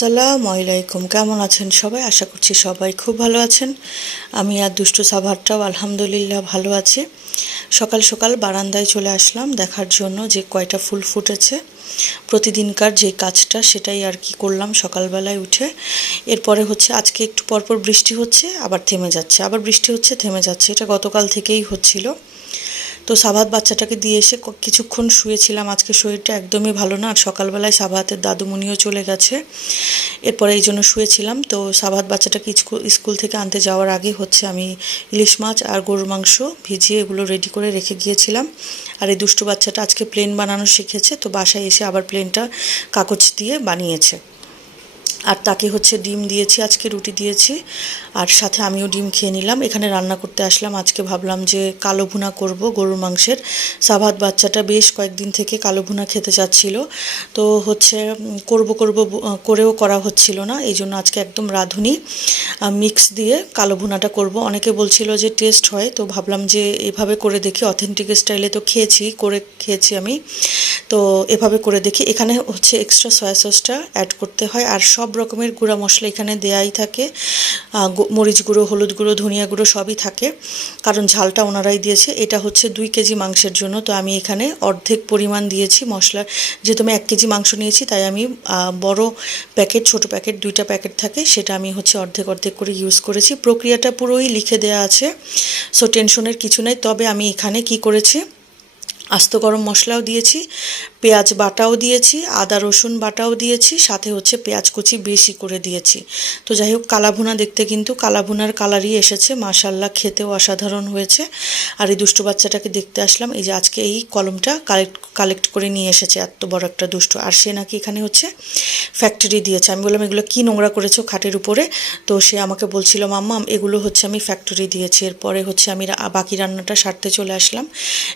আসসালামু আলাইকুম। কেমন আছেন সবাই? আশা করছি সবাই খুব ভালো আছেন। আমি আর দুষ্টু সাভারটাও আলহামদুলিল্লাহ ভালো আছি। সকাল সকাল বারান্দায় চলে আসলাম দেখার জন্য যে কয়টা ফুল ফুটেছে। প্রতিদিনকার যে কাজটা সেটাই আর কি করলাম সকালবেলায় উঠে। এরপরে হচ্ছে আজকে একটু পরপর বৃষ্টি হচ্ছে, আবার থেমে যাচ্ছে। আবার বৃষ্টি হচ্ছে, থেমে যাচ্ছে। এটা গতকাল থেকেই হচ্ছিল। তো সাবাত বাচ্চাটাকে দিয়ে এসে কিছুক্ষণ শুয়েছিলাম। আজকে শরীরটা একদমই ভালো না। আর সকালবেলায় সাবাতের দাদুমণিও চলে গেছে। এরপরে এই জন্য শুয়েছিলাম। তো সাবাত বাচ্চাটাকে স্কুল থেকে আনতে যাওয়ার আগে হচ্ছে আমি ইলিশ মাছ আর গরুর মাংস ভিজিয়ে এগুলো রেডি করে রেখে গিয়েছিলাম। আর এই দুষ্টু বাচ্চাটা আজকে প্লেন বানানো শিখেছে। তো বাসায় এসে আবার প্লেনটা কাগজ দিয়ে বানিয়েছে। আর তাকে হচ্ছে ডিম দিয়েছি, আজকে রুটি দিয়েছি। আর সাথে আমিও ডিম খেয়ে নিলাম। এখানে রান্না করতে আসলাম। আজকে ভাবলাম যে কালো ভুনা করব গরুর মাংসের। সাভাত বাচ্চাটা বেশ কয়েকদিন থেকে কালো ভুনা খেতে চাচ্ছিল। তো হচ্ছে করব করব করেও করা হচ্ছিল না। এই জন্য আজকে একদম রাঁধুনি মিক্স দিয়ে কালো ভুনাটা করব। অনেকে বলছিল যে টেস্ট হয়, তো ভাবলাম যে এভাবে করে দেখি। অথেন্টিক স্টাইলে তো খেয়েছি, করে খেয়েছি আমি। তো এভাবে করে দেখি। এখানে হচ্ছে এক্সট্রা সয়া সসটা অ্যাড করতে হয়। আর সব রকমের গুঁড়া মশলা এখানে দেয়াই থাকে। মরিচ গুঁড়ো, হলুদ গুঁড়ো, ধনিয়া গুঁড়ো সবই থাকে। কারণ ঝালটা ওনারাই দিয়েছে। এটা হচ্ছে দুই কেজি মাংসের জন্য। তো আমি এখানে অর্ধেক পরিমাণ দিয়েছি মশলা যেহেতু আমি এক কেজি মাংস নিয়েছি, তাই আমি বড় প্যাকেট, ছোট প্যাকেট, দুইটা প্যাকেট থাকে। সেটা আমি হচ্ছে অর্ধেক অর্ধেক করে ইউজ করেছি। প্রক্রিয়াটা পুরোই লিখে দেওয়া আছে। সো টেনশনের কিছু নেই। তবে আমি এখানে কি করেছি? আস্ত গরম মশলাও দিয়েছি। পেঁয়াজ বাটাও দিয়েছি, আদা, রসুন বাটাও দিয়েছি, সাথে হচ্ছে পেঁয়াজ কুচি বেশি করে দিয়েছি। তো যাই হোক, কালাভুনা দেখতে কিন্তু কালাভুনার কালারই এসেছে মাশাল্লাহ খেতেও অসাধারণ হয়েছে। আর এই দুষ্টু বাচ্চাটাকে দেখতে আসলাম, এই যে আজকে এই কলমটা কালেক্ট কালেক্ট করে নিয়ে এসেছে, এত বড় একটা দুষ্টু। আর সে নাকি এখানে হচ্ছে ফ্যাক্টরি দিয়েছে। আমি বললাম, এগুলো কী নোংরা করেছ খাটের উপরে? তো সে আমাকে বলছিল, মাম্মা, এগুলো হচ্ছে আমি ফ্যাক্টরি দিয়েছি। এরপরে হচ্ছে আমি বাকি রান্নাটা সারতে চলে আসলাম।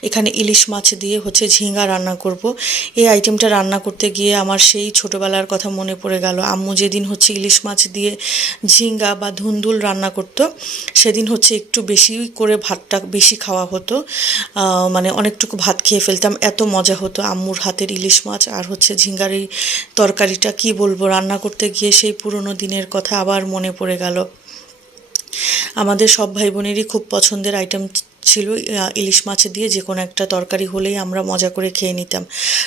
এখানে ইলিশ মাছ দিয়ে হচ্ছে ঝিঙ্গা রান্না করব। এই আইটেমটা রান্না করতে গিয়ে আমার সেই ছোটোবেলার কথা মনে পড়ে গেল। আম্মু যেদিন হচ্ছে ইলিশ মাছ দিয়ে ঝিঙ্গা বা ধুন্দুল রান্না করতো, সেদিন হচ্ছে একটু বেশি করে ভাতটা বেশি খাওয়া হতো। মানে অনেকটুকু ভাত খেয়ে ফেলতাম, এত মজা হতো আম্মুর হাতের ইলিশ মাছ আর হচ্ছে ঝিঙ্গার এই তরকারিটা কি বলব, রান্না করতে গিয়ে সেই পুরনো দিনের কথা আবার মনে পড়ে গেল। আমাদের সব ভাই বোনেরই খুব পছন্দের আইটেম ছিল ইলিশ মাছ দিয়ে যে কোনো একটা তরকারি হলেই আমরা মজা করে খেয়ে নিতাম।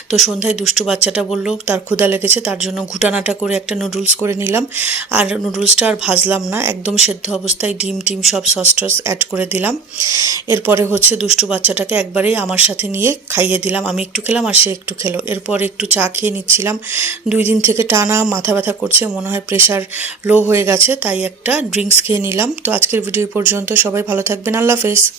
তো সন্ধ্যায় দুষ্টু বাচ্চাটা বলল, তার ক্ষুধা লেগেছে, তার জন্য ঘুটানাটা করে একটা নুডলস করে নিলাম। আর নুডলসটা আর ভাজলাম না, একদম সেদ্ধ অবস্থায় ডিম, টিম সব সস টস অ্যাড করে দিলাম। এরপরে হচ্ছে দুষ্টু বাচ্চাটাকে একবারেই আমার সাথে নিয়ে খাইয়ে দিলাম। আমি একটু খেলাম আর সে একটু খেলো। এরপর একটু চা খেয়ে নিচ্ছিলাম। দুই দিন থেকে টানা মাথা ব্যথা করছে, মনে হয় প্রেশার লো হয়ে গেছে, তাই একটা ড্রিঙ্কস খেয়ে নিলাম। তো আজকের ভিডিও পর্যন্ত। সবাই ভালো থাকবেন। আল্লাহ হাফেজ।